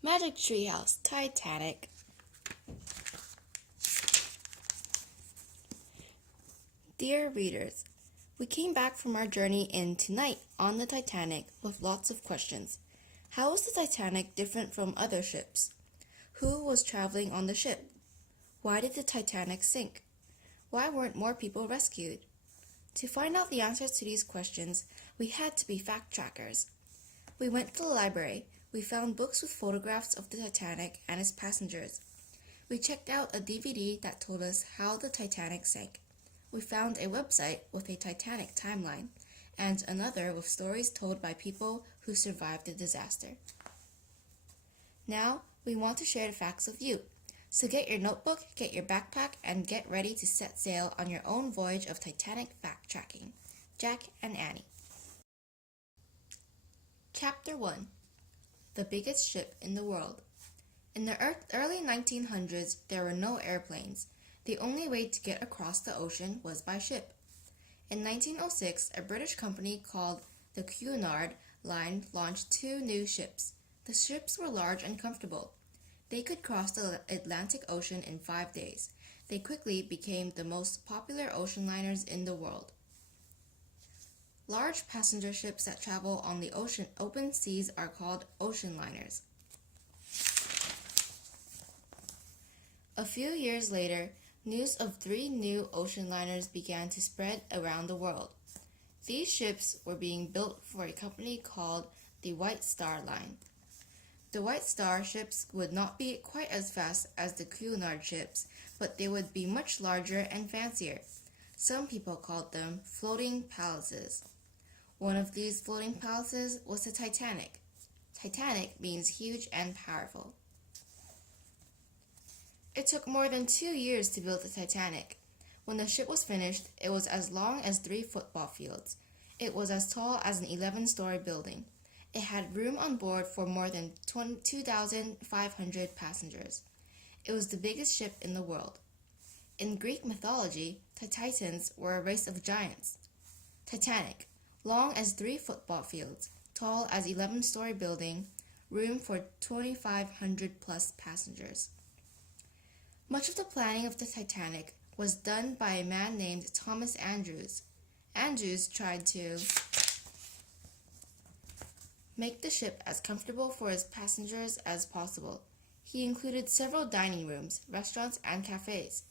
Magic Treehouse, Titanic. Dear readers, we came back from our journey in tonight on the Titanic with lots of questions. How was the Titanic different from other ships? Who was traveling on the ship? Why did the Titanic sink? Why weren't more people rescued? To find out the answers to these questions, we had to be fact trackers. We went to the library. We found books with photographs of the Titanic and its passengers. We checked out a DVD that told us how the Titanic sank. We found a website with a Titanic timeline, and another with stories told by people who survived the disaster. Now, we want to share the facts with you. So get your notebook, get your backpack, and get ready to set sail on your own voyage of Titanic fact-tracking. Jack and Annie. Chapter 1. The biggest ship in the world. In the early 1900s, there were no airplanes. The only way to get across the ocean was by ship. In 1906, a British company called the Cunard Line launched 2 new ships. The ships were large and comfortable. They could cross the Atlantic Ocean in 5 days. They quickly became the most popular ocean liners in the world. Large passenger ships that travel on the open seas are called ocean liners. A few years later, news of 3 new ocean liners began to spread around the world. These ships were being built for a company called the White Star Line. The White Star ships would not be quite as fast as the Cunard ships, but they would be much larger and fancier. Some people called them floating palaces. One of these floating palaces was the Titanic. Titanic means huge and powerful. It took more than 2 years to build the Titanic. When the ship was finished, it was as long as 3 football fields. It was as tall as an 11-story building. It had room on board for more than 2,500 passengers. It was the biggest ship in the world. In Greek mythology, the Titans were a race of giants. Titanic, long as 3 football fields, tall as 11-story building, room for 2,500 plus passengers. Much of the planning of the Titanic was done by a man named Thomas Andrews. Andrews tried to make the ship as comfortable for his passengers as possible. He included several dining rooms, restaurants, and cafes.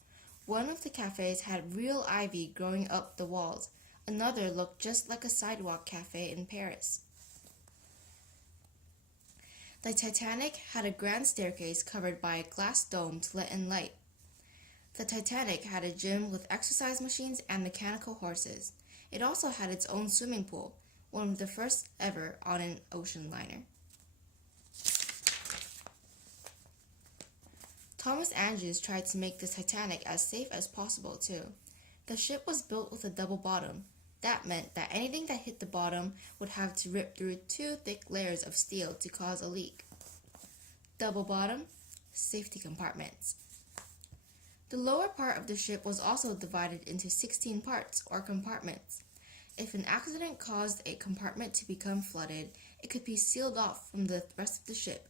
One of the cafes had real ivy growing up the walls. Another looked just like a sidewalk cafe in Paris. The Titanic had a grand staircase covered by a glass dome to let in light. The Titanic had a gym with exercise machines and mechanical horses. It also had its own swimming pool, one of the first ever on an ocean liner. Thomas Andrews tried to make the Titanic as safe as possible, too. The ship was built with a double bottom. That meant that anything that hit the bottom would have to rip through 2 thick layers of steel to cause a leak. Double bottom, safety compartments. The lower part of the ship was also divided into 16 parts, or compartments. If an accident caused a compartment to become flooded, it could be sealed off from the rest of the ship.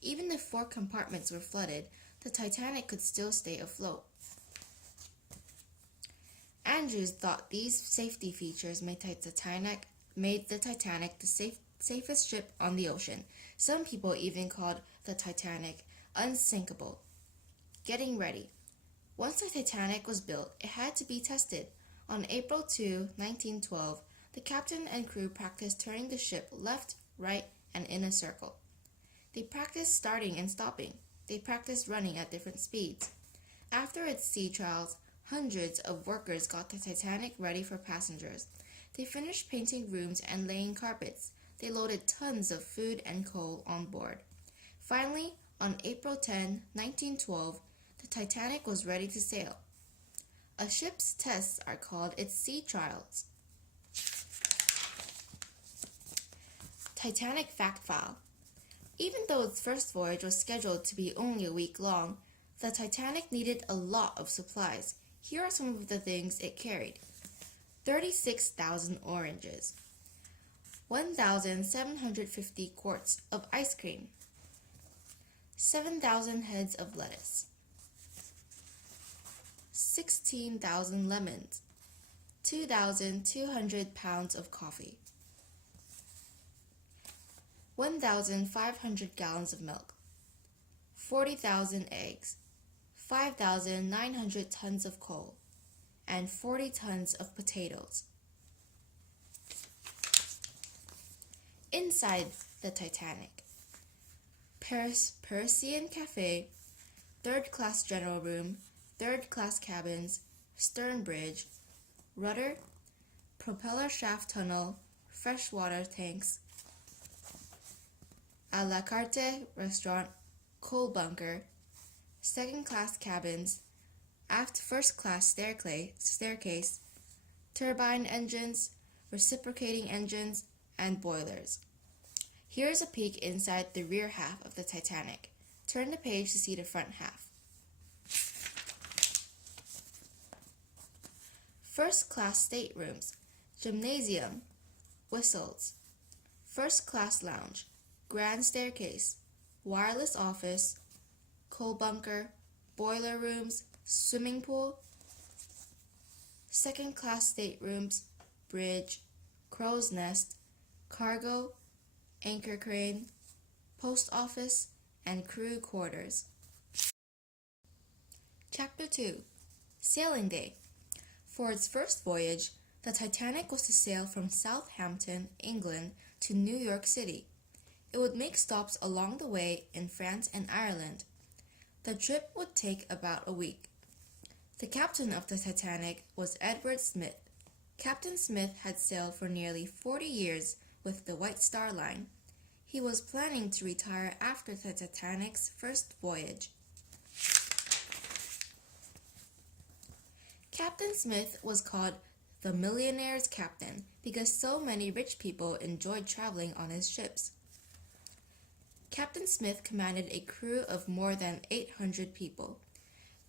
Even if 4 compartments were flooded, the Titanic could still stay afloat. Andrews thought these safety features made the Titanic the safest ship on the ocean. Some people even called the Titanic unsinkable. Getting ready. Once the Titanic was built, it had to be tested. On April 2, 1912, the captain and crew practiced turning the ship left, right, and in a circle. They practiced starting and stopping. They practiced running at different speeds. After its sea trials, hundreds of workers got the Titanic ready for passengers. They finished painting rooms and laying carpets. They loaded tons of food and coal on board. Finally, on April 10, 1912, the Titanic was ready to sail. A ship's tests are called its sea trials. Titanic Fact File. Even though its first voyage was scheduled to be only a week long, the Titanic needed a lot of supplies. Here are some of the things it carried. 36,000 oranges, 1,750 quarts of ice cream, 7,000 heads of lettuce, 16,000 lemons, 2,200 pounds of coffee, 1,500 gallons of milk, 40,000 eggs, 5,900 tons of coal, and 40 tons of potatoes. Inside the Titanic: Parisian Cafe, third-class general room, third-class cabins, stern bridge, rudder, propeller shaft tunnel, freshwater tanks, a la carte restaurant, coal bunker, second-class cabins, aft first-class staircase, turbine engines, reciprocating engines, and boilers. Here's a peek inside the rear half of the Titanic. Turn the page to see the front half. First-class staterooms, gymnasium, whistles, first-class lounge, grand staircase, wireless office, coal bunker, boiler rooms, swimming pool, second-class staterooms, bridge, crow's nest, cargo, anchor crane, post office, and crew quarters. Chapter 2: Sailing Day. For its first voyage, the Titanic was to sail from Southampton, England, to New York City. It would make stops along the way in France and Ireland. The trip would take about a week. The captain of the Titanic was Edward Smith. Captain Smith had sailed for nearly 40 years with the White Star Line. He was planning to retire after the Titanic's first voyage. Captain Smith was called the Millionaire's Captain because so many rich people enjoyed traveling on his ships. Captain Smith commanded a crew of more than 800 people.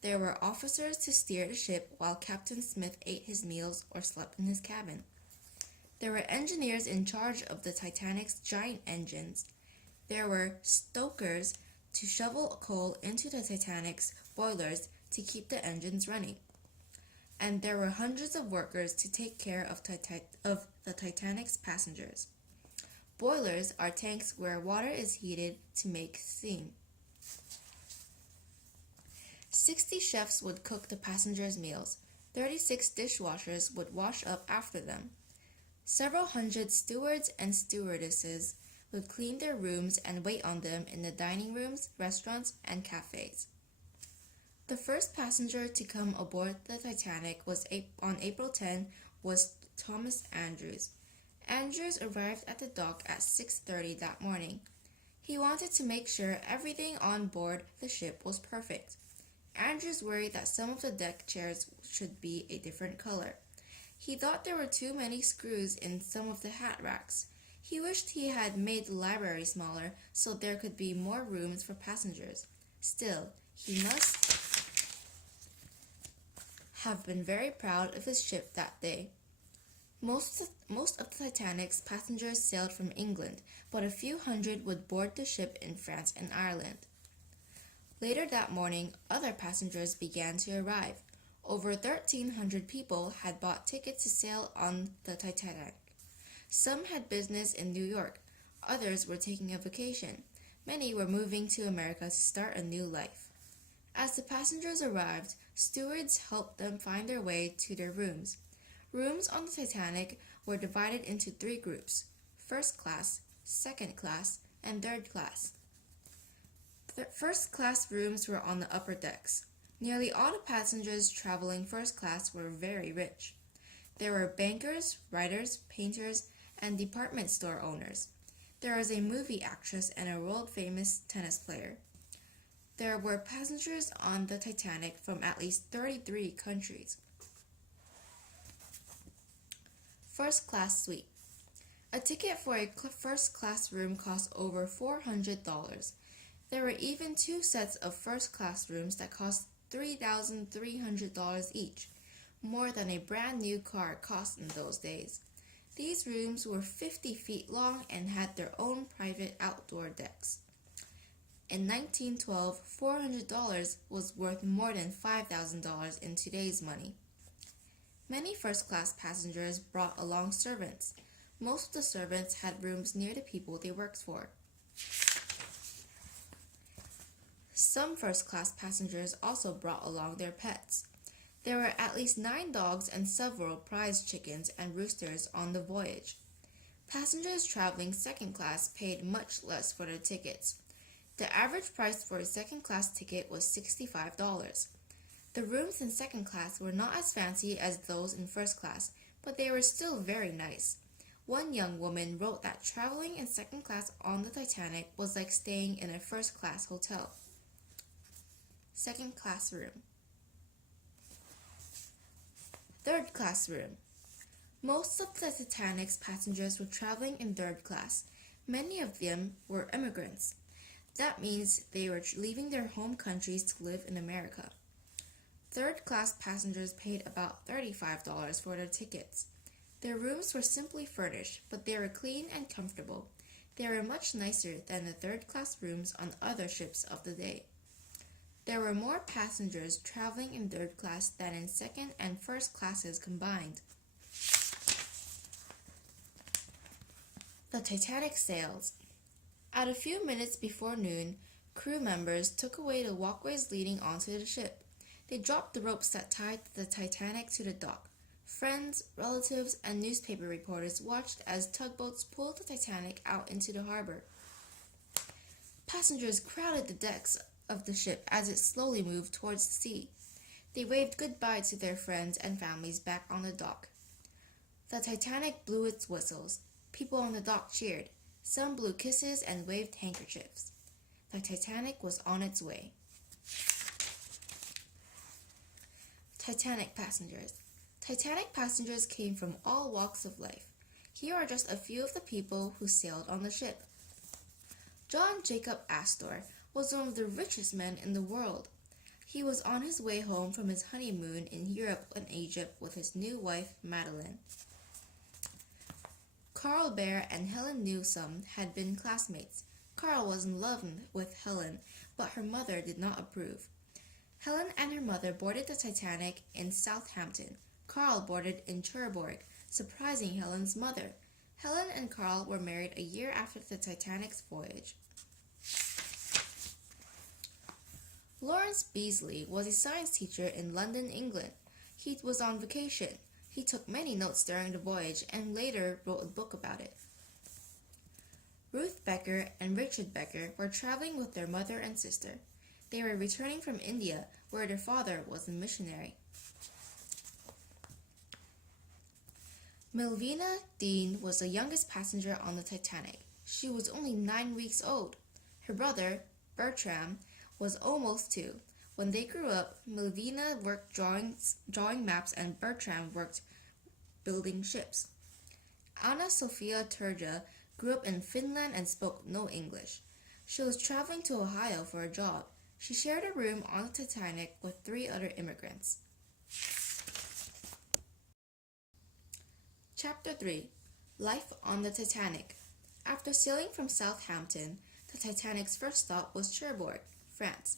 There were officers to steer the ship while Captain Smith ate his meals or slept in his cabin. There were engineers in charge of the Titanic's giant engines. There were stokers to shovel coal into the Titanic's boilers to keep the engines running. And there were hundreds of workers to take care of the Titanic's passengers. Boilers are tanks where water is heated to make steam. 60 chefs would cook the passengers' meals. 36 dishwashers would wash up after them. Several hundred stewards and stewardesses would clean their rooms and wait on them in the dining rooms, restaurants, and cafes. The first passenger to come aboard the Titanic on April 10 was Thomas Andrews. Andrews arrived at the dock at 6:30 that morning. He wanted to make sure everything on board the ship was perfect. Andrews worried that some of the deck chairs should be a different color. He thought there were too many screws in some of the hat racks. He wished he had made the library smaller so there could be more rooms for passengers. Still, he must have been very proud of his ship that day. Most of the Titanic's passengers sailed from England, but a few hundred would board the ship in France and Ireland. Later that morning, other passengers began to arrive. Over 1,300 people had bought tickets to sail on the Titanic. Some had business in New York. Others were taking a vacation. Many were moving to America to start a new life. As the passengers arrived, stewards helped them find their way to their rooms. Rooms on the Titanic were divided into 3 groups: first class, second class, and third class. The first class rooms were on the upper decks. Nearly all the passengers traveling first class were very rich. There were bankers, writers, painters, and department store owners. There was a movie actress and a world-famous tennis player. There were passengers on the Titanic from at least 33 countries. First class suite. A ticket for a first class room cost over $400. There were even 2 sets of first class rooms that cost $3,300 each, more than a brand new car cost in those days. These rooms were 50 feet long and had their own private outdoor decks. In 1912, $400 was worth more than $5,000 in today's money. Many first-class passengers brought along servants. Most of the servants had rooms near the people they worked for. Some first-class passengers also brought along their pets. There were at least 9 dogs and several prize chickens and roosters on the voyage. Passengers traveling second class paid much less for their tickets. The average price for a second-class ticket was $65. The rooms in second class were not as fancy as those in first class, but they were still very nice. One young woman wrote that traveling in second class on the Titanic was like staying in a first-class hotel. Second class room. Third class room. Most of the Titanic's passengers were traveling in third class. Many of them were immigrants. That means they were leaving their home countries to live in America. Third-class passengers paid about $35 for their tickets. Their rooms were simply furnished, but they were clean and comfortable. They were much nicer than the third-class rooms on other ships of the day. There were more passengers traveling in third class than in second and first classes combined. The Titanic sails. At a few minutes before noon, crew members took away the walkways leading onto the ship. They dropped the ropes that tied the Titanic to the dock. Friends, relatives, and newspaper reporters watched as tugboats pulled the Titanic out into the harbor. Passengers crowded the decks of the ship as it slowly moved towards the sea. They waved goodbye to their friends and families back on the dock. The Titanic blew its whistles. People on the dock cheered. Some blew kisses and waved handkerchiefs. The Titanic was on its way. Titanic passengers. Titanic passengers came from all walks of life. Here are just a few of the people who sailed on the ship. John Jacob Astor was one of the richest men in the world. He was on his way home from his honeymoon in Europe and Egypt with his new wife, Madeline. Carl Bear and Helen Newsome had been classmates. Carl was in love with Helen, but her mother did not approve. Helen and her mother boarded the Titanic in Southampton. Carl boarded in Cherbourg, surprising Helen's mother. Helen and Carl were married a year after the Titanic's voyage. Lawrence Beasley was a science teacher in London, England. He was on vacation. He took many notes during the voyage and later wrote a book about it. Ruth Becker and Richard Becker were traveling with their mother and sister. They were returning from India, where their father was a missionary. Melvina Dean was the youngest passenger on the Titanic. She was only 9 weeks old. Her brother, Bertram, was almost 2. When they grew up, Melvina worked drawing maps and Bertram worked building ships. Anna Sophia Turja grew up in Finland and spoke no English. She was traveling to Ohio for a job. She shared a room on the Titanic with 3 other immigrants. Chapter 3. Life on the Titanic. After sailing from Southampton, the Titanic's first stop was Cherbourg, France.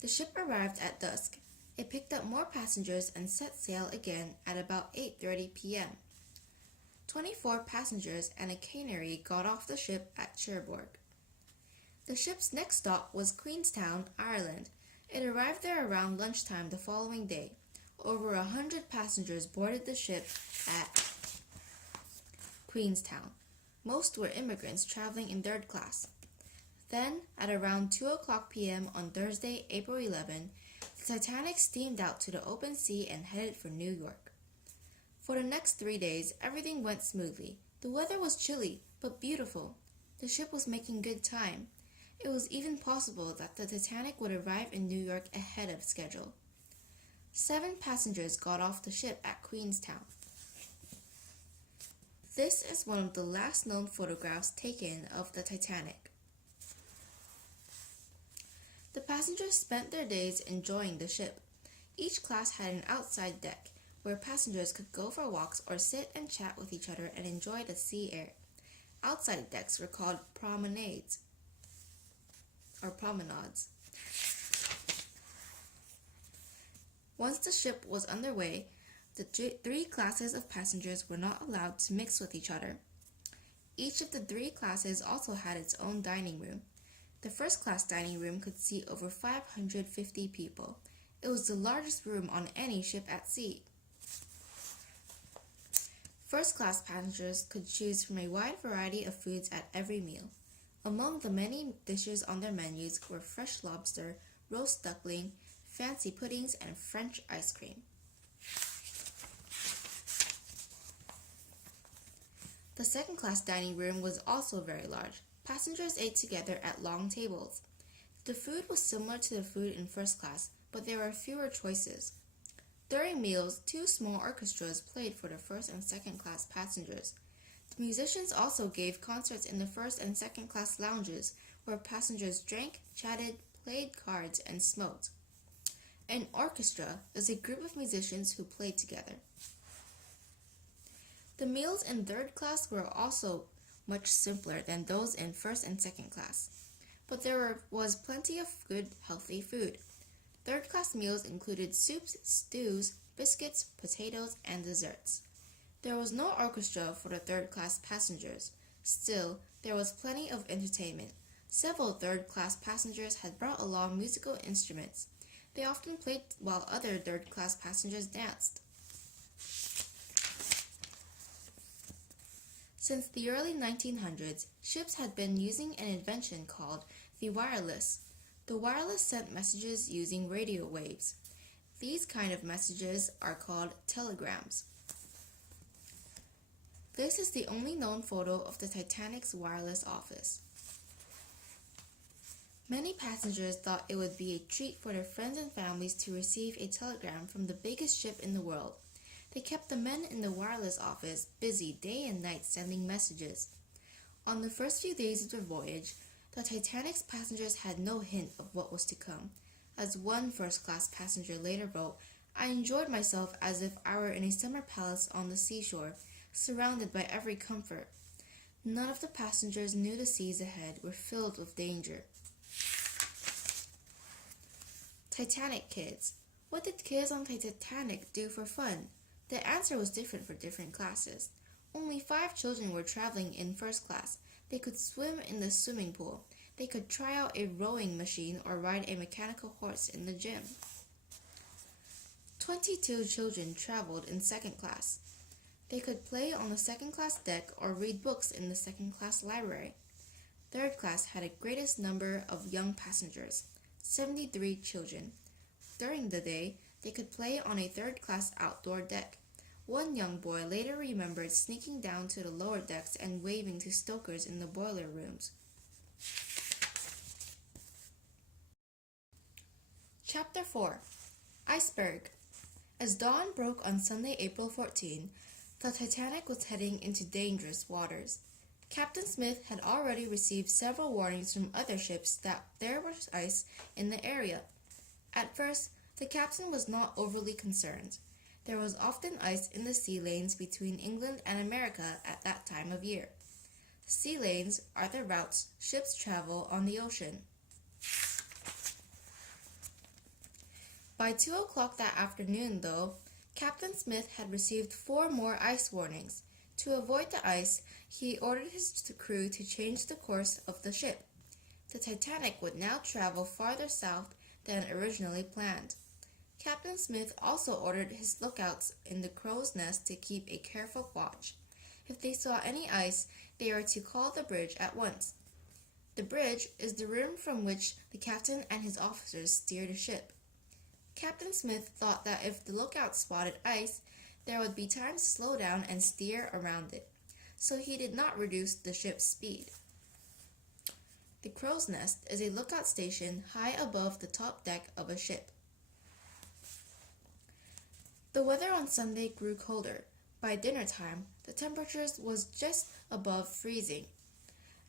The ship arrived at dusk. It picked up more passengers and set sail again at about 8:30 p.m. 24 passengers and a canary got off the ship at Cherbourg. The ship's next stop was Queenstown, Ireland. It arrived there around lunchtime the following day. Over 100 passengers boarded the ship at Queenstown. Most were immigrants traveling in third class. Then, at around 2:00 p.m. on Thursday, April 11, the Titanic steamed out to the open sea and headed for New York. For the next 3 days, everything went smoothly. The weather was chilly, but beautiful. The ship was making good time. It was even possible that the Titanic would arrive in New York ahead of schedule. 7 passengers got off the ship at Queenstown. This is one of the last known photographs taken of the Titanic. The passengers spent their days enjoying the ship. Each class had an outside deck, where passengers could go for walks or sit and chat with each other and enjoy the sea air. Outside decks were called promenades. or promenades. Once the ship was underway, the three classes of passengers were not allowed to mix with each other. Each of the three classes also had its own dining room. The first-class dining room could seat over 550 people. It was the largest room on any ship at sea. First-class passengers could choose from a wide variety of foods at every meal. Among the many dishes on their menus were fresh lobster, roast duckling, fancy puddings, and French ice cream. The second-class dining room was also very large. Passengers ate together at long tables. The food was similar to the food in first class, but there were fewer choices. During meals, two small orchestras played for the first and second-class passengers. The musicians also gave concerts in the first and second-class lounges, where passengers drank, chatted, played cards, and smoked. An orchestra is a group of musicians who play together. The meals in third class were also much simpler than those in first and second class, but there was plenty of good, healthy food. Third-class meals included soups, stews, biscuits, potatoes, and desserts. There was no orchestra for the third-class passengers. Still, there was plenty of entertainment. Several third-class passengers had brought along musical instruments. They often played while other third-class passengers danced. Since the early 1900s, ships had been using an invention called the wireless. The wireless sent messages using radio waves. These kind of messages are called telegrams. This is the only known photo of the Titanic's wireless office. Many passengers thought it would be a treat for their friends and families to receive a telegram from the biggest ship in the world. They kept the men in the wireless office busy day and night sending messages. On the first few days of the voyage, the Titanic's passengers had no hint of what was to come. As one first-class passenger later wrote, "I enjoyed myself as if I were in a summer palace on the seashore, surrounded by every comfort." None of the passengers knew the seas ahead were filled with danger. Titanic kids. What did kids on Titanic do for fun? The answer was different for different classes. Only 5 children were traveling in first class. They could swim in the swimming pool. They could try out a rowing machine or ride a mechanical horse in the gym. 22 children traveled in second class. They could play on the second class deck or read books in the second class library. Third class had the greatest number of young passengers, 73 children. During the day, they could play on a third class outdoor deck. One young boy later remembered sneaking down to the lower decks and waving to stokers in the boiler rooms. Chapter 4. Iceberg. As dawn broke on Sunday, April 14, the Titanic was heading into dangerous waters. Captain Smith had already received several warnings from other ships that there was ice in the area. At first, the captain was not overly concerned. There was often ice in the sea lanes between England and America at that time of year. Sea lanes are the routes ships travel on the ocean. By 2 o'clock that afternoon, though, Captain Smith had received 4 more ice warnings. To avoid the ice, he ordered his crew to change the course of the ship. The Titanic would now travel farther south than originally planned. Captain Smith also ordered his lookouts in the crow's nest to keep a careful watch. If they saw any ice, they were to call the bridge at once. The bridge is the room from which the captain and his officers steer the ship. Captain Smith thought that if the lookout spotted ice, there would be time to slow down and steer around it, so he did not reduce the ship's speed. The crow's nest is a lookout station high above the top deck of a ship. The weather on Sunday grew colder. By dinner time, the temperature was just above freezing.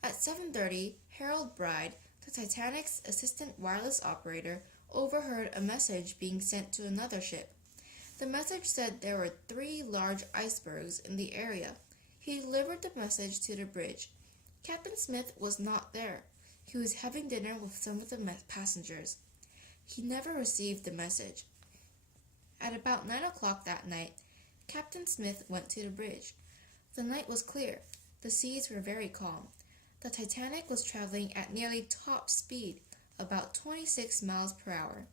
At 7:30, Harold Bride, the Titanic's assistant wireless operator, overheard a message being sent to another ship. The message said there were 3 large icebergs in the area. He delivered the message to the bridge. Captain Smith was not there. He was having dinner with some of the passengers. He never received the message. At about 9 o'clock that night, Captain Smith went to the bridge. The night was clear. The seas were very calm. The Titanic was traveling at nearly top speed, about 26 miles per hour.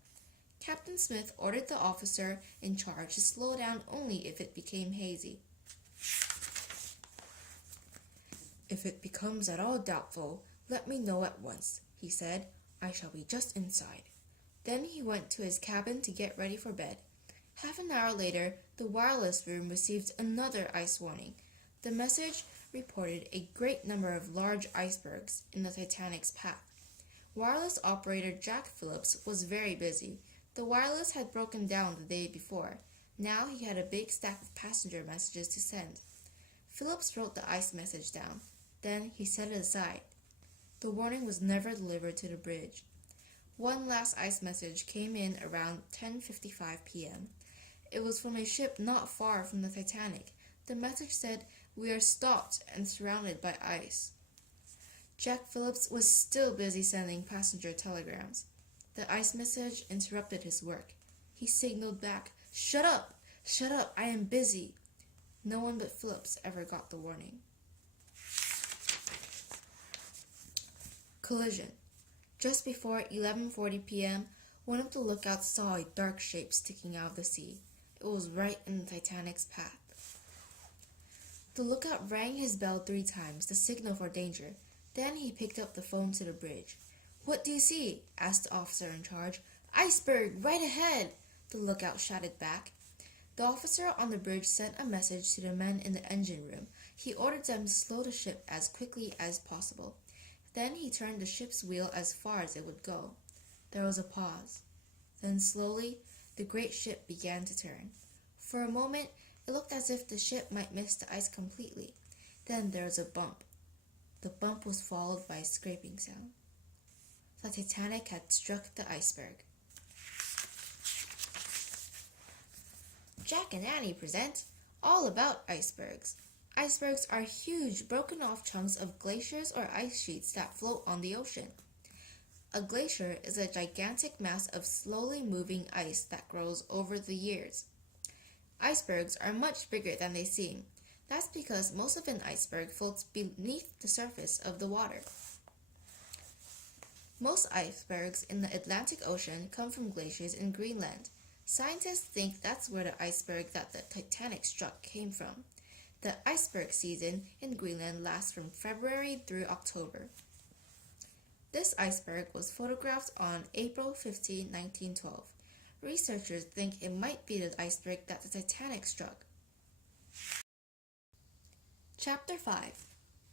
Captain Smith ordered the officer in charge to slow down only if it became hazy. "If it becomes at all doubtful, let me know at once," he said. "I shall be just inside." Then he went to his cabin to get ready for bed. Half an hour later, the wireless room received another ice warning. The message reported a great number of large icebergs in the Titanic's path. Wireless operator Jack Phillips was very busy. The wireless had broken down the day before. Now he had a big stack of passenger messages to send. Phillips wrote the ice message down. Then he set it aside. The warning was never delivered to the bridge. One last ice message came in around 10:55 p.m. It was from a ship not far from the Titanic. The message said, "We are stopped and surrounded by ice." Jack Phillips was still busy sending passenger telegrams. The ice message interrupted his work. He signaled back, "Shut up! Shut up! I am busy!" No one but Phillips ever got the warning. Collision. Just before 11:40 p.m., one of the lookouts saw a dark shape sticking out of the sea. It was right in the Titanic's path. The lookout rang his bell 3 times, the signal for danger. Then he picked up the phone to the bridge. "What do you see?" asked the officer in charge. "Iceberg, right ahead!" the lookout shouted back. The officer on the bridge sent a message to the men in the engine room. He ordered them to slow the ship as quickly as possible. Then he turned the ship's wheel as far as it would go. There was a pause. Then slowly, the great ship began to turn. For a moment, it looked as if the ship might miss the ice completely. Then there was a bump. The bump was followed by a scraping sound. The Titanic had struck the iceberg. Jack and Annie present All About Icebergs. Icebergs are huge, broken-off chunks of glaciers or ice sheets that float on the ocean. A glacier is a gigantic mass of slowly moving ice that grows over the years. Icebergs are much bigger than they seem. That's because most of an iceberg floats beneath the surface of the water. Most icebergs in the Atlantic Ocean come from glaciers in Greenland. Scientists think that's where the iceberg that the Titanic struck came from. The iceberg season in Greenland lasts from February through October. This iceberg was photographed on April 15, 1912. Researchers think it might be the iceberg that the Titanic struck. Chapter 5.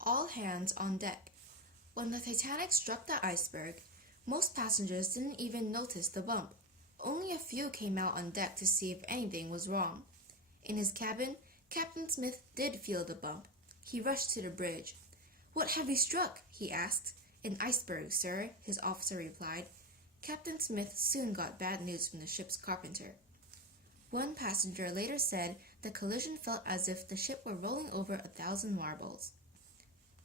All Hands on Deck. When the Titanic struck the iceberg, most passengers didn't even notice the bump. Only a few came out on deck to see if anything was wrong. In his cabin, Captain Smith did feel the bump. He rushed to the bridge. "What have you struck?" he asked. "An iceberg, sir," his officer replied. Captain Smith soon got bad news from the ship's carpenter. One passenger later said the collision felt as if the ship were rolling over 1,000 marbles.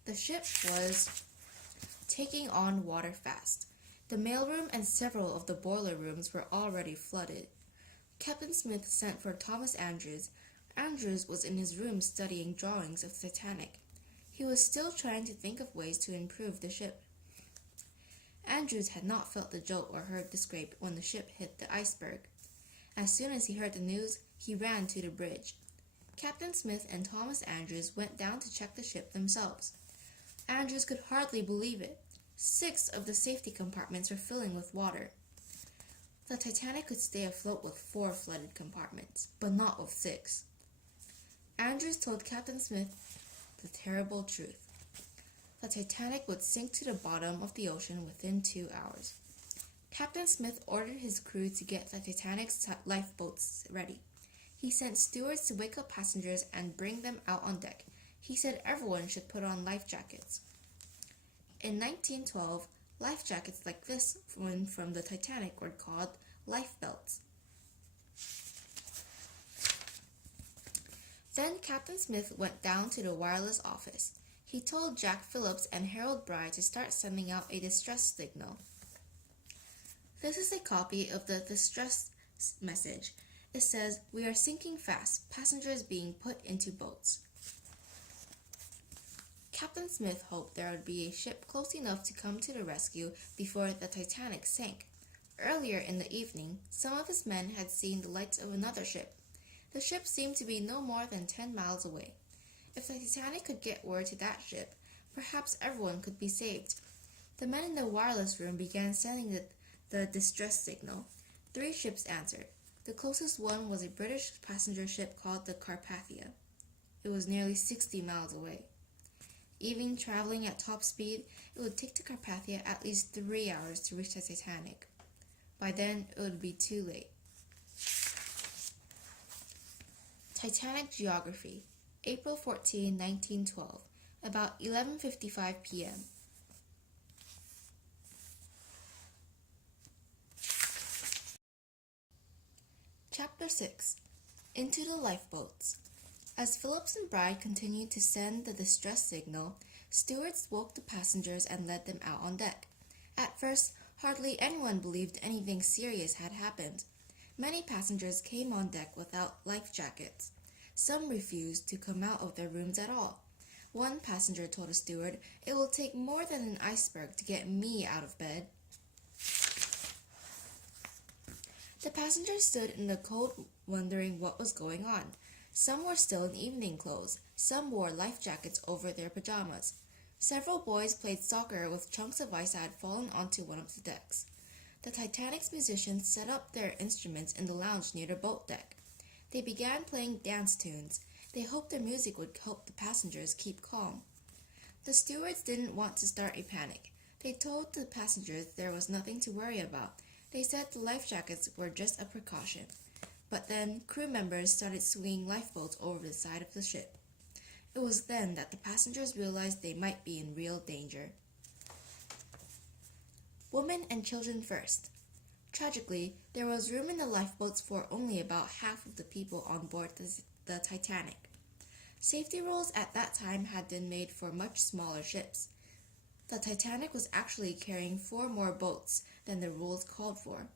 The ship was taking on water fast. The mailroom and several of the boiler rooms were already flooded. Captain Smith sent for Thomas Andrews. Andrews was in his room studying drawings of the Titanic. He was still trying to think of ways to improve the ship. Andrews had not felt the jolt or heard the scrape when the ship hit the iceberg. As soon as he heard the news, he ran to the bridge. Captain Smith and Thomas Andrews went down to check the ship themselves. Andrews could hardly believe it. 6 of the safety compartments were filling with water. The Titanic could stay afloat with 4 flooded compartments, but not with 6. Andrews told Captain Smith the terrible truth. The Titanic would sink to the bottom of the ocean within 2 hours. Captain Smith ordered his crew to get the Titanic's lifeboats ready. He sent stewards to wake up passengers and bring them out on deck. He said everyone should put on life jackets. In 1912, life jackets like this one from the Titanic were called lifeboats. Then Captain Smith went down to the wireless office. He told Jack Phillips and Harold Bry to start sending out a distress signal. This is a copy of the distress message. It says, "We are sinking fast, passengers being put into boats." Captain Smith hoped there would be a ship close enough to come to the rescue before the Titanic sank. Earlier in the evening, some of his men had seen the lights of another ship. The ship seemed to be no more than 10 miles away. If the Titanic could get word to that ship, perhaps everyone could be saved. The men in the wireless room began sending the distress signal. 3 ships answered. The closest one was a British passenger ship called the Carpathia. It was nearly 60 miles away. Even traveling at top speed, it would take the Carpathia at least 3 hours to reach the Titanic. By then, it would be too late. Titanic Geography, April 14, 1912, about 11:55 p.m. Chapter 6. Into the Lifeboats. As Phillips and Bry continued to send the distress signal, stewards woke the passengers and led them out on deck. At first, hardly anyone believed anything serious had happened. Many passengers came on deck without life jackets. Some refused to come out of their rooms at all. One passenger told a steward, "It will take more than an iceberg to get me out of bed." The passengers stood in the cold wondering what was going on. Some were still in evening clothes. Some wore life jackets over their pajamas. Several boys played soccer with chunks of ice that had fallen onto one of the decks. The Titanic's musicians set up their instruments in the lounge near the boat deck. They began playing dance tunes. They hoped their music would help the passengers keep calm. The stewards didn't want to start a panic. They told the passengers there was nothing to worry about. They said the life jackets were just a precaution. But then, crew members started swinging lifeboats over the side of the ship. It was then that the passengers realized they might be in real danger. Women and children first. Tragically, there was room in the lifeboats for only about half of the people on board the Titanic. Safety rules at that time had been made for much smaller ships. The Titanic was actually carrying 4 more boats than the rules called for.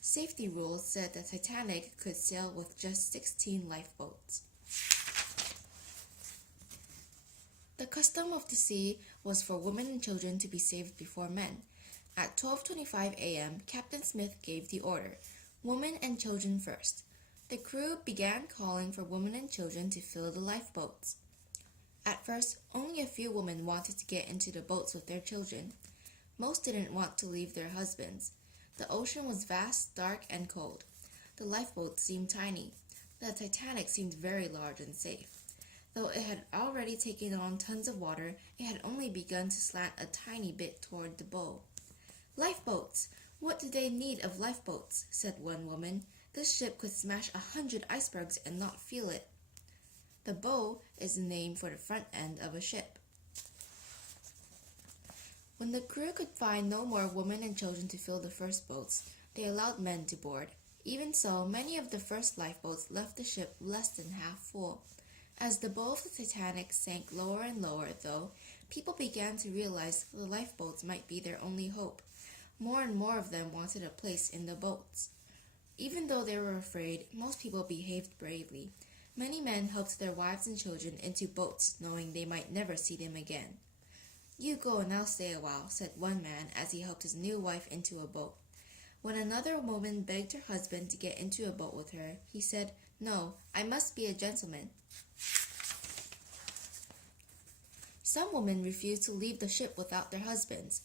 Safety rules said the Titanic could sail with just 16 lifeboats. The custom of the sea was for women and children to be saved before men. At 12:25 a.m., Captain Smith gave the order, "Women and children first." The crew began calling for women and children to fill the lifeboats. At first, only a few women wanted to get into the boats with their children. Most didn't want to leave their husbands. The ocean was vast, dark, and cold. The lifeboats seemed tiny. The Titanic seemed very large and safe. Though it had already taken on tons of water, it had only begun to slant a tiny bit toward the bow. "Lifeboats! What do they need of lifeboats?" said one woman. "This ship could smash 100 icebergs and not feel it." The bow is the name for the front end of a ship. When the crew could find no more women and children to fill the first boats, they allowed men to board. Even so, many of the first lifeboats left the ship less than half full. As the bow of the Titanic sank lower and lower, though, people began to realize the lifeboats might be their only hope. More and more of them wanted a place in the boats. Even though they were afraid, most people behaved bravely. Many men helped their wives and children into boats, knowing they might never see them again. "You go and I'll stay a while," said one man as he helped his new wife into a boat. When another woman begged her husband to get into a boat with her, he said, "No, I must be a gentleman." Some women refused to leave the ship without their husbands.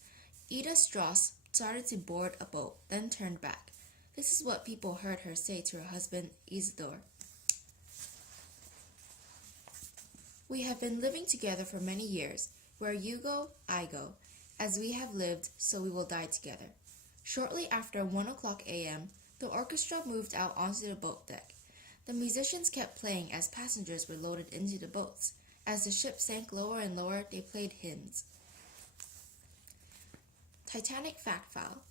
Ida Strauss started to board a boat, then turned back. This is what people heard her say to her husband, Isidore. "We have been living together for many years. Where you go, I go. As we have lived, so we will die together." Shortly after 1:00 a.m., the orchestra moved out onto the boat deck. The musicians kept playing as passengers were loaded into the boats. As the ship sank lower and lower, they played hymns. Titanic fact file.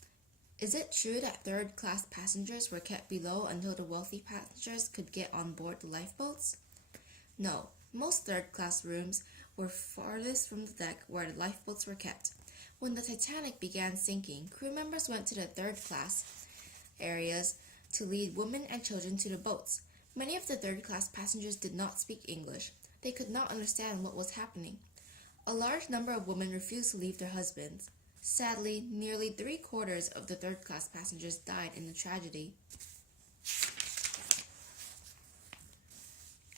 Is it true that third-class passengers were kept below until the wealthy passengers could get on board the lifeboats? No, most third-class rooms were farthest from the deck where the lifeboats were kept. When the Titanic began sinking, crew members went to the third-class areas to lead women and children to the boats. Many of the third-class passengers did not speak English. They could not understand what was happening. A large number of women refused to leave their husbands. Sadly, nearly 3/4 of the third-class passengers died in the tragedy.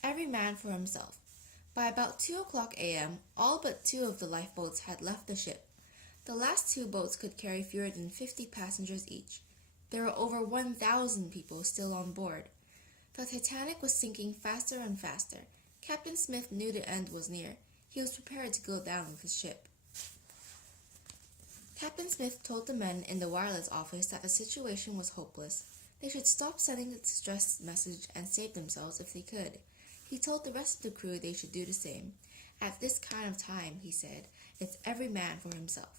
Every man for himself. By about 2 a.m., all but 2 of the lifeboats had left the ship. The last 2 boats could carry fewer than 50 passengers each. There were over 1,000 people still on board. The Titanic was sinking faster and faster. Captain Smith knew the end was near. He was prepared to go down with his ship. Captain Smith told the men in the wireless office that the situation was hopeless. They should stop sending the distress message and save themselves if they could. He told the rest of the crew they should do the same. At this kind of time, he said, it's every man for himself.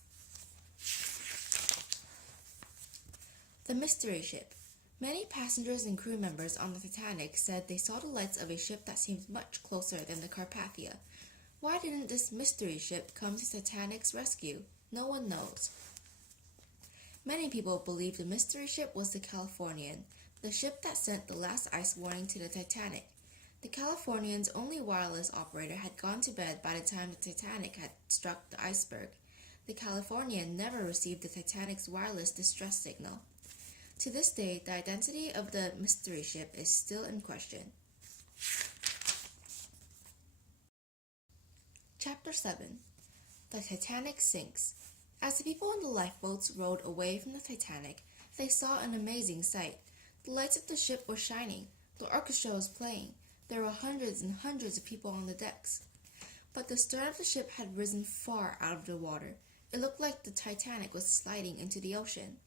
The mystery ship. Many passengers and crew members on the Titanic said they saw the lights of a ship that seemed much closer than the Carpathia. Why didn't this mystery ship come to Titanic's rescue? No one knows. Many people believe the mystery ship was the Californian, the ship that sent the last ice warning to the Titanic. The Californian's only wireless operator had gone to bed by the time the Titanic had struck the iceberg. The Californian never received the Titanic's wireless distress signal. To this day, the identity of the mystery ship is still in question. Chapter 7. The Titanic sinks. As the people in the lifeboats rowed away from the Titanic, they saw an amazing sight. The lights of the ship were shining. The orchestra was playing. There were hundreds and hundreds of people on the decks. But the stern of the ship had risen far out of the water. It looked like the Titanic was sliding into the ocean.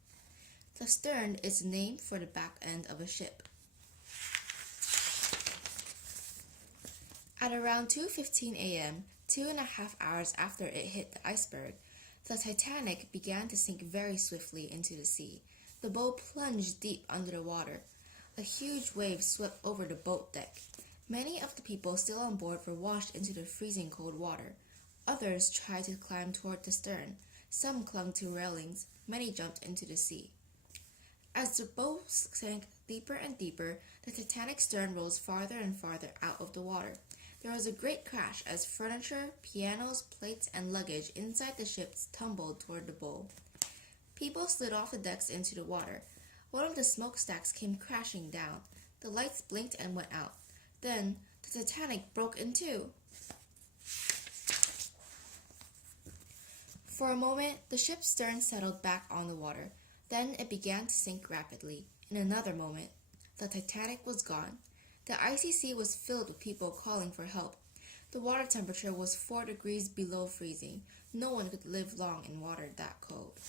The stern is the name for the back end of a ship. At around 2:15 a.m., 2.5 hours after it hit the iceberg, the Titanic began to sink very swiftly into the sea. The boat plunged deep under the water. A huge wave swept over the boat deck. Many of the people still on board were washed into the freezing cold water. Others tried to climb toward the stern. Some clung to railings. Many jumped into the sea. As the boat sank deeper and deeper, the Titanic's stern rose farther and farther out of the water. There was a great crash as furniture, pianos, plates, and luggage inside the ship tumbled toward the bow. People slid off the decks into the water. One of the smokestacks came crashing down. The lights blinked and went out. Then the Titanic broke in two. For a moment, the ship's stern settled back on the water. Then it began to sink rapidly. In another moment, the Titanic was gone. The icy sea was filled with people calling for help. The water temperature was 4 degrees below freezing. No one could live long in water that cold.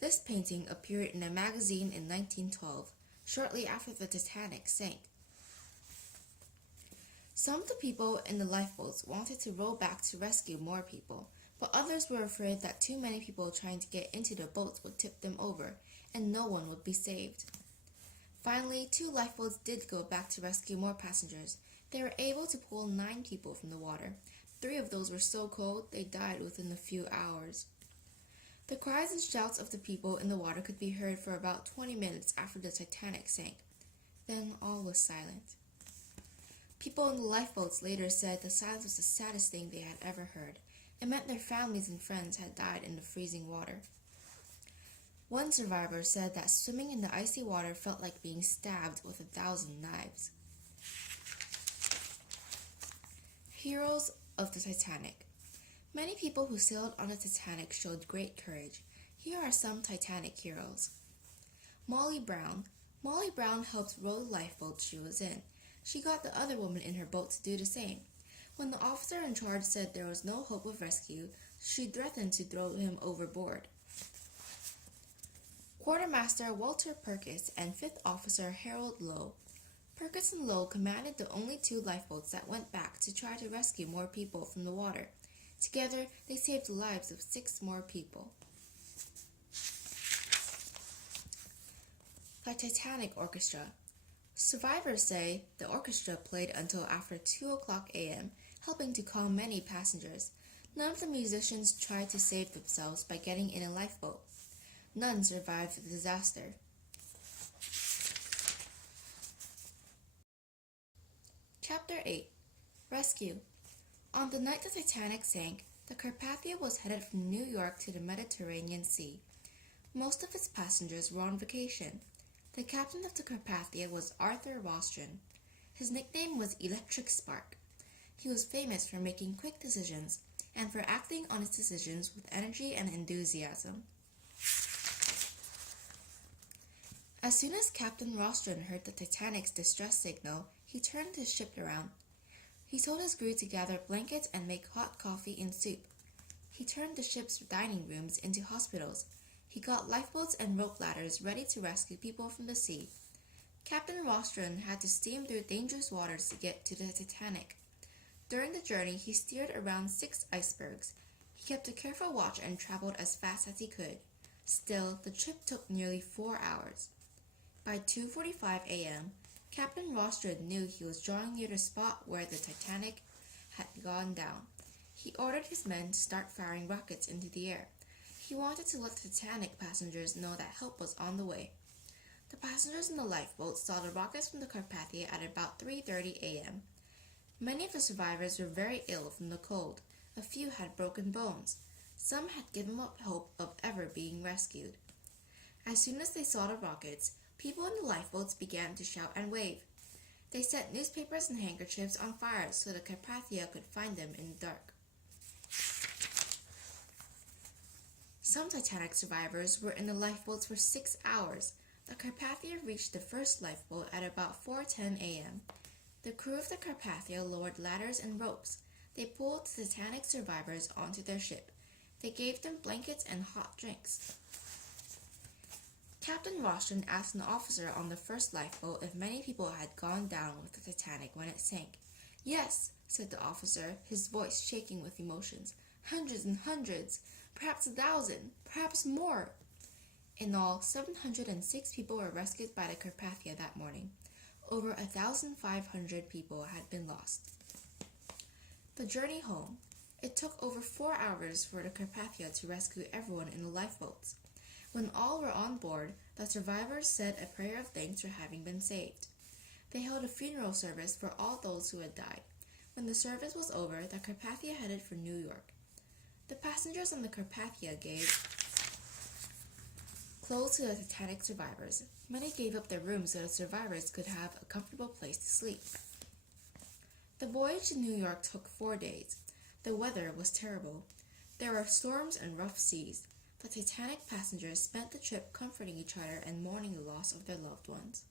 This painting appeared in a magazine in 1912, shortly after the Titanic sank. Some of the people in the lifeboats wanted to row back to rescue more people, but others were afraid that too many people trying to get into the boats would tip them over, and no one would be saved. Finally, 2 lifeboats did go back to rescue more passengers. They were able to pull 9 people from the water. 3 of those were so cold they died within a few hours. The cries and shouts of the people in the water could be heard for about 20 minutes after the Titanic sank. Then all was silent. People in the lifeboats later said the silence was the saddest thing they had ever heard. It meant their families and friends had died in the freezing water. One survivor said that swimming in the icy water felt like being stabbed with 1,000 knives. Heroes of the Titanic. Many people who sailed on the Titanic showed great courage. Here are some Titanic heroes. Molly Brown. Molly Brown helped row the lifeboat she was in. She got the other woman in her boat to do the same. When the officer in charge said there was no hope of rescue, she threatened to throw him overboard. Quartermaster Walter Purkis and 5th Officer Harold Lowe. Purkis and Lowe commanded the only 2 lifeboats that went back to try to rescue more people from the water. Together, they saved the lives of 6 more people. The Titanic Orchestra. Survivors say the orchestra played until after 2 a.m. helping to calm many passengers. None of the musicians tried to save themselves by getting in a lifeboat. None survived the disaster. Chapter 8. Rescue. On the night the Titanic sank, the Carpathia was headed from New York to the Mediterranean Sea. Most of its passengers were on vacation. The captain of the Carpathia was Arthur Rostron. His nickname was Electric Spark. He was famous for making quick decisions and for acting on his decisions with energy and enthusiasm. As soon as Captain Rostron heard the Titanic's distress signal, he turned his ship around. He told his crew to gather blankets and make hot coffee and soup. He turned the ship's dining rooms into hospitals. He got lifeboats and rope ladders ready to rescue people from the sea. Captain Rostron had to steam through dangerous waters to get to the Titanic. During the journey, he steered around 6 icebergs. He kept a careful watch and traveled as fast as he could. Still, the trip took nearly 4 hours. By 2:45 a.m., Captain Rostron knew he was drawing near the spot where the Titanic had gone down. He ordered his men to start firing rockets into the air. He wanted to let the Titanic passengers know that help was on the way. The passengers in the lifeboat saw the rockets from the Carpathia at about 3:30 a.m. Many of the survivors were very ill from the cold. A few had broken bones. Some had given up hope of ever being rescued. As soon as they saw the rockets, people in the lifeboats began to shout and wave. They set newspapers and handkerchiefs on fire so the Carpathia could find them in the dark. Some Titanic survivors were in the lifeboats for 6 hours. The Carpathia reached the first lifeboat at about 4:10 a.m. The crew of the Carpathia lowered ladders and ropes. They pulled the Titanic survivors onto their ship. They gave them blankets and hot drinks. Captain Rostron asked an officer on the first lifeboat if many people had gone down with the Titanic when it sank. "Yes," said the officer, his voice shaking with emotions. "Hundreds and hundreds, perhaps 1,000, perhaps more." In all, 706 people were rescued by the Carpathia that morning. Over 1,500 people had been lost. The journey home. It took over 4 hours for the Carpathia to rescue everyone in the lifeboats. When all were on board, the survivors said a prayer of thanks for having been saved. They held a funeral service for all those who had died. When the service was over, the Carpathia headed for New York. The passengers on the Carpathia gave clothes to the Titanic survivors. Many gave up their rooms so the survivors could have a comfortable place to sleep. The voyage to New York took 4 days. The weather was terrible. There were storms and rough seas. The Titanic passengers spent the trip comforting each other and mourning the loss of their loved ones.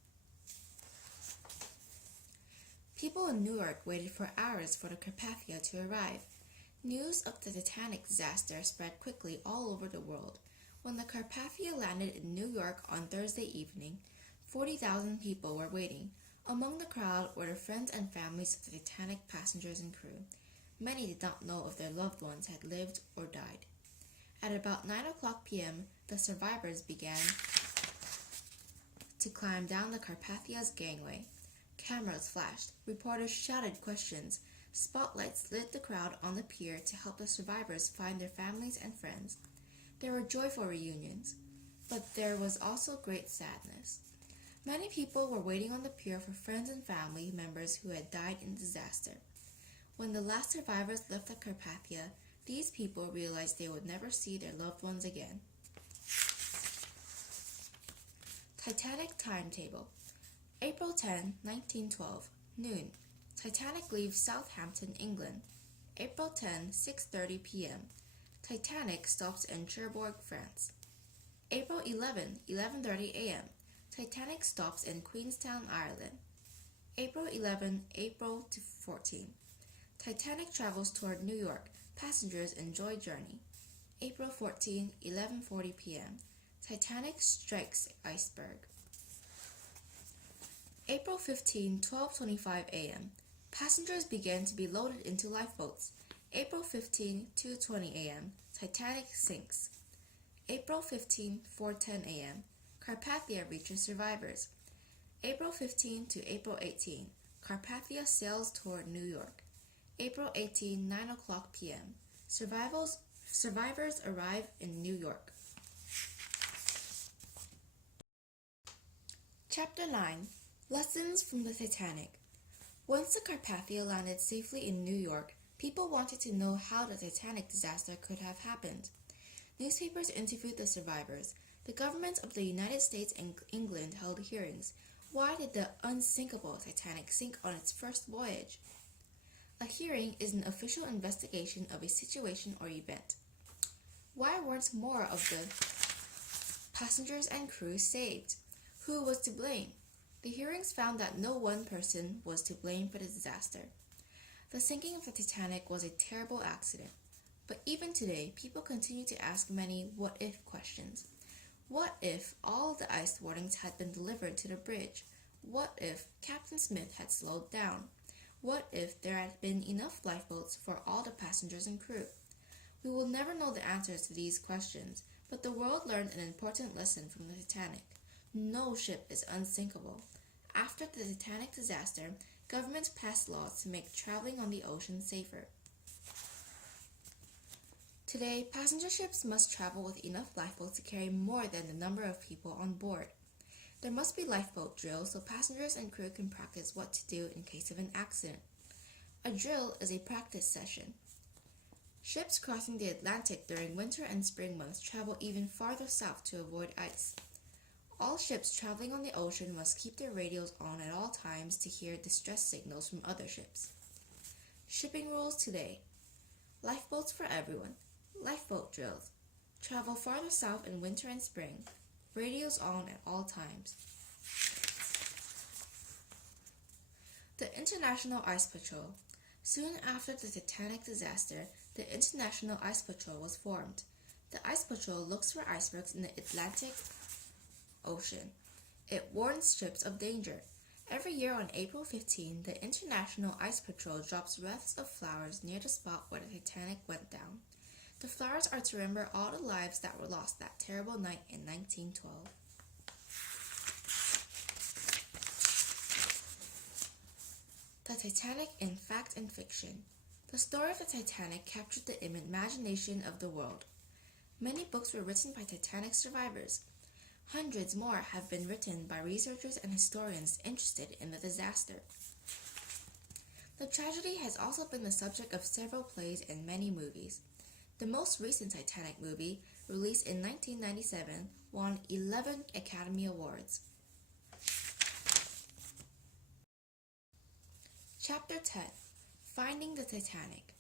People in New York waited for hours for the Carpathia to arrive. News of the Titanic disaster spread quickly all over the world. When the Carpathia landed in New York on Thursday evening, 40,000 people were waiting. Among the crowd were the friends and families of the Titanic passengers and crew. Many did not know if their loved ones had lived or died. At about 9:00 p.m., the survivors began to climb down the Carpathia's gangway. Cameras flashed. Reporters shouted questions. Spotlights lit the crowd on the pier to help the survivors find their families and friends. There were joyful reunions, but there was also great sadness. Many people were waiting on the pier for friends and family members who had died in the disaster. When the last survivors left the Carpathia, these people realized they would never see their loved ones again. Titanic timetable. April 10, 1912, noon. Titanic leaves Southampton, England. April 10, 6:30 p.m. Titanic stops in Cherbourg, France. April 11, 11:30 a.m. Titanic stops in Queenstown, Ireland. April 11, April to 14. Titanic travels toward New York. Passengers enjoy journey. April 14, 11:40 p.m. Titanic strikes iceberg. April 15, 12:25 a.m. Passengers begin to be loaded into lifeboats. April 15, 2:20 a.m. Titanic sinks. April 15, 4:10 a.m. Carpathia reaches survivors. April 15 to April 18, Carpathia sails toward New York. April 18, 9 o'clock p.m. Survivors arrive in New York. Chapter 9. Lessons from the Titanic. Once the Carpathia landed safely in New York, people wanted to know how the Titanic disaster could have happened. Newspapers interviewed the survivors. The governments of the United States and England held hearings. Why did the unsinkable Titanic sink on its first voyage? A hearing is an official investigation of a situation or event. Why weren't more of the passengers and crew saved? Who was to blame? The hearings found that no one person was to blame for the disaster. The sinking of the Titanic was a terrible accident. But even today, people continue to ask many what-if questions. What if all the ice warnings had been delivered to the bridge? What if Captain Smith had slowed down? What if there had been enough lifeboats for all the passengers and crew? We will never know the answers to these questions, but the world learned an important lesson from the Titanic. No ship is unsinkable. After the Titanic disaster, governments passed laws to make traveling on the ocean safer. Today, passenger ships must travel with enough lifeboats to carry more than the number of people on board. There must be lifeboat drills so passengers and crew can practice what to do in case of an accident. A drill is a practice session. Ships crossing the Atlantic during winter and spring months travel even farther south to avoid ice. All ships traveling on the ocean must keep their radios on at all times to hear distress signals from other ships. Shipping rules today. Lifeboats for everyone. Lifeboat drills. Travel farther south in winter and spring. Radios on at all times. The International Ice Patrol. Soon after the Titanic disaster, the International Ice Patrol was formed. The Ice Patrol looks for icebergs in the Atlantic Ocean. It warns ships of danger. Every year on April 15, the International Ice Patrol drops wreaths of flowers near the spot where the Titanic went down. The flowers are to remember all the lives that were lost that terrible night in 1912. The Titanic in Fact and Fiction. The story of the Titanic captured the imagination of the world. Many books were written by Titanic survivors. Hundreds more have been written by researchers and historians interested in the disaster. The tragedy has also been the subject of several plays and many movies. The most recent Titanic movie, released in 1997, won 11 Academy Awards. Chapter 10. Finding the Titanic.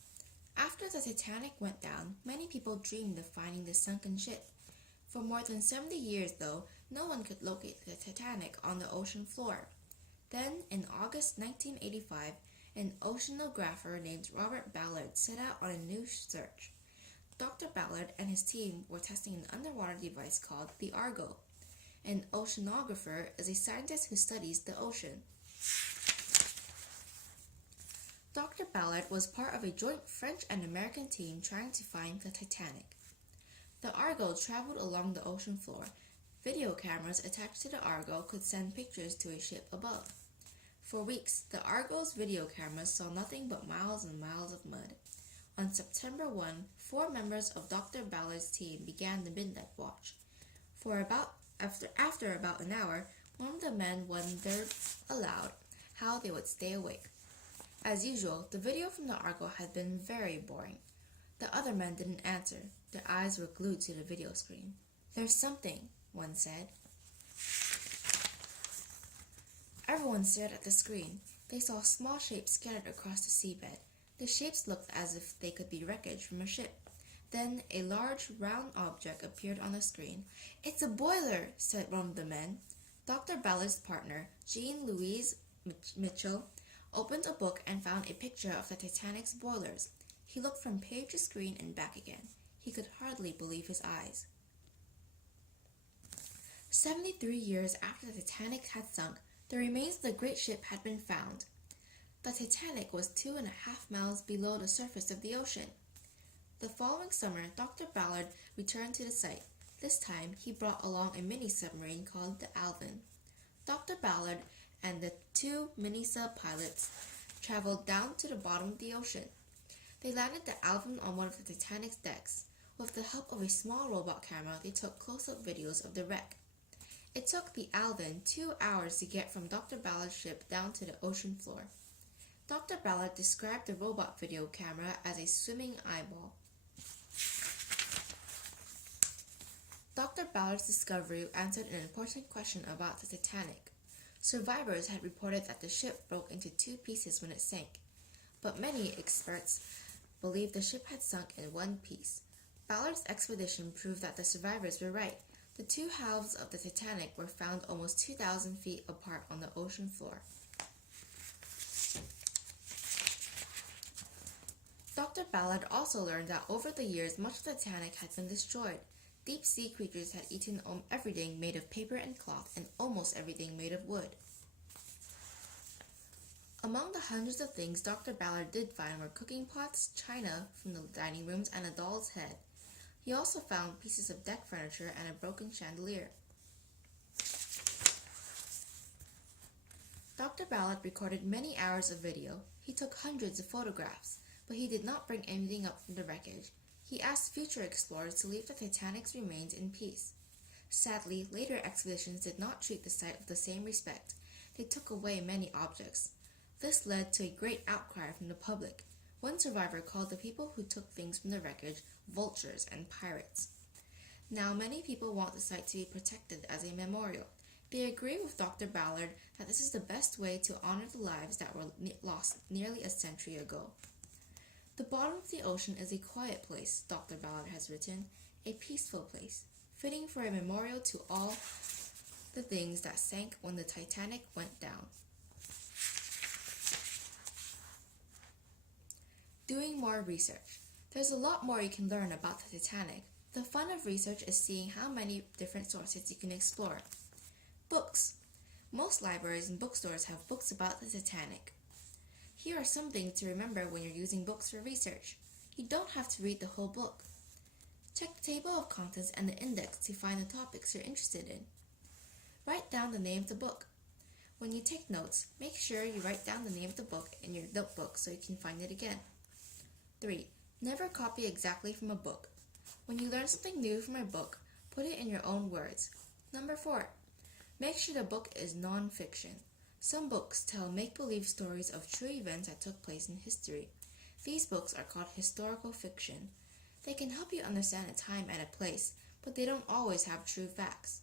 After the Titanic went down, many people dreamed of finding the sunken ship. For more than 70 years, though, no one could locate the Titanic on the ocean floor. Then, in August 1985, an oceanographer named Robert Ballard set out on a new search. Dr. Ballard and his team were testing an underwater device called the Argo. An oceanographer is a scientist who studies the ocean. Dr. Ballard was part of a joint French and American team trying to find the Titanic. The Argo traveled along the ocean floor. Video cameras attached to the Argo could send pictures to a ship above. For weeks, the Argo's video cameras saw nothing but miles and miles of mud. On September 1, 4 members of Dr. Ballard's team began the midnight watch. After about an hour, one of the men wondered aloud how they would stay awake. As usual, the video from the Argo had been very boring. The other men didn't answer. Their eyes were glued to the video screen. "There's something," one said. Everyone stared at the screen. They saw small shapes scattered across the seabed. The shapes looked as if they could be wreckage from a ship. Then a large, round object appeared on the screen. "It's a boiler," said one of the men. Dr. Ballard's partner, Jean-Louis Mitchell, opened a book and found a picture of the Titanic's boilers. He looked from page to screen and back again. He could hardly believe his eyes. 73 years after the Titanic had sunk, the remains of the great ship had been found. The Titanic was 2.5 miles below the surface of the ocean. The following summer, Dr. Ballard returned to the site. This time, he brought along a mini-submarine called the Alvin. Dr. Ballard and the 2 mini-sub pilots traveled down to the bottom of the ocean. They landed the Alvin on one of the Titanic's decks. With the help of a small robot camera, they took close-up videos of the wreck. It took the Alvin 2 hours to get from Dr. Ballard's ship down to the ocean floor. Dr. Ballard described the robot video camera as a swimming eyeball. Dr. Ballard's discovery answered an important question about the Titanic. Survivors had reported that the ship broke into 2 pieces when it sank, but many experts believed the ship had sunk in one piece. Ballard's expedition proved that the survivors were right. The 2 halves of the Titanic were found almost 2,000 feet apart on the ocean floor. Dr. Ballard also learned that over the years, much of the Titanic had been destroyed. Deep-sea creatures had eaten everything made of paper and cloth and almost everything made of wood. Among the hundreds of things Dr. Ballard did find were cooking pots, china from the dining rooms, and a doll's head. He also found pieces of deck furniture and a broken chandelier. Dr. Ballard recorded many hours of video. He took hundreds of photographs, but he did not bring anything up from the wreckage. He asked future explorers to leave the Titanic's remains in peace. Sadly, later expeditions did not treat the site with the same respect. They took away many objects. This led to a great outcry from the public. One survivor called the people who took things from the wreckage vultures and pirates. Now many people want the site to be protected as a memorial. They agree with Dr. Ballard that this is the best way to honor the lives that were lost nearly a century ago. The bottom of the ocean is a quiet place, Dr. Ballard has written, a peaceful place, fitting for a memorial to all the things that sank when the Titanic went down. Doing more research. There's a lot more you can learn about the Titanic. The fun of research is seeing how many different sources you can explore. Books. Most libraries and bookstores have books about the Titanic. Here are some things to remember when you're using books for research. You don't have to read the whole book. Check the table of contents and the index to find the topics you're interested in. Write down the name of the book. When you take notes, make sure you write down the name of the book in your notebook so you can find it again. 3. Never copy exactly from a book. When you learn something new from a book, put it in your own words. 4. Make sure the book is non-fiction. Some books tell make-believe stories of true events that took place in history. These books are called historical fiction. They can help you understand a time and a place, but they don't always have true facts.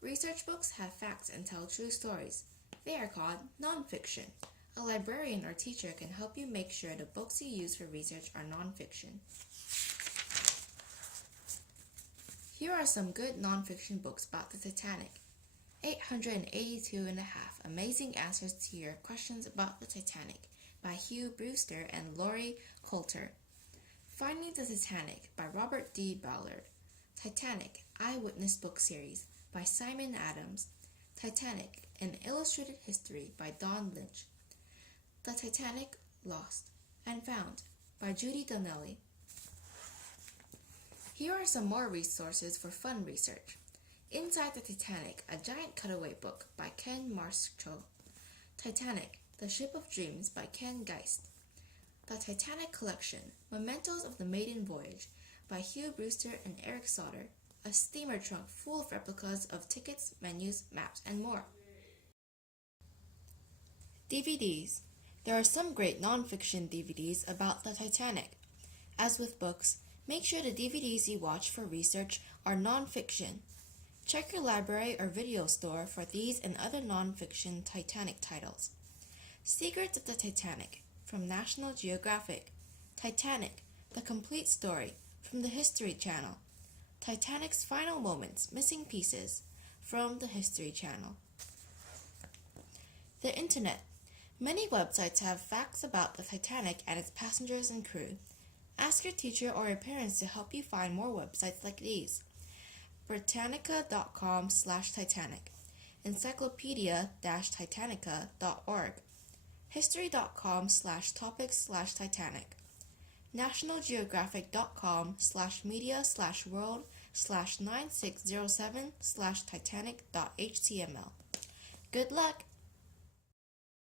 Research books have facts and tell true stories. They are called non-fiction. A librarian or teacher can help you make sure the books you use for research are non-fiction. Here are some good non-fiction books about the Titanic. 882 and a half Amazing Answers to Your Questions About the Titanic by Hugh Brewster and Laurie Coulter. Finding the Titanic by Robert D. Ballard. Titanic, Eyewitness Book Series by Simon Adams. Titanic, An Illustrated History by Don Lynch. The Titanic, Lost and Found by Judy Donnelly. Here are some more resources for fun research. Inside the Titanic, a Giant Cutaway Book by Ken Marshall. Titanic, The Ship of Dreams by Ken Geist. The Titanic Collection, Mementos of the Maiden Voyage by Hugh Brewster and Eric Sauter. A steamer trunk full of replicas of tickets, menus, maps, and more. DVDs. There are some great non-fiction DVDs about the Titanic. As with books, make sure the DVDs you watch for research are non-fiction. Check your library or video store for these and other non-fiction Titanic titles. Secrets of the Titanic from National Geographic. Titanic, The Complete Story from the History Channel. Titanic's Final Moments, Missing Pieces from the History Channel. The Internet. Many websites have facts about the Titanic and its passengers and crew. Ask your teacher or your parents to help you find more websites like these. Britannica.com/Titanic, Encyclopedia-Titanica.org, History.com/Topics/Titanic, NationalGeographic.com/media/world/9607/Titanic.html. Good luck!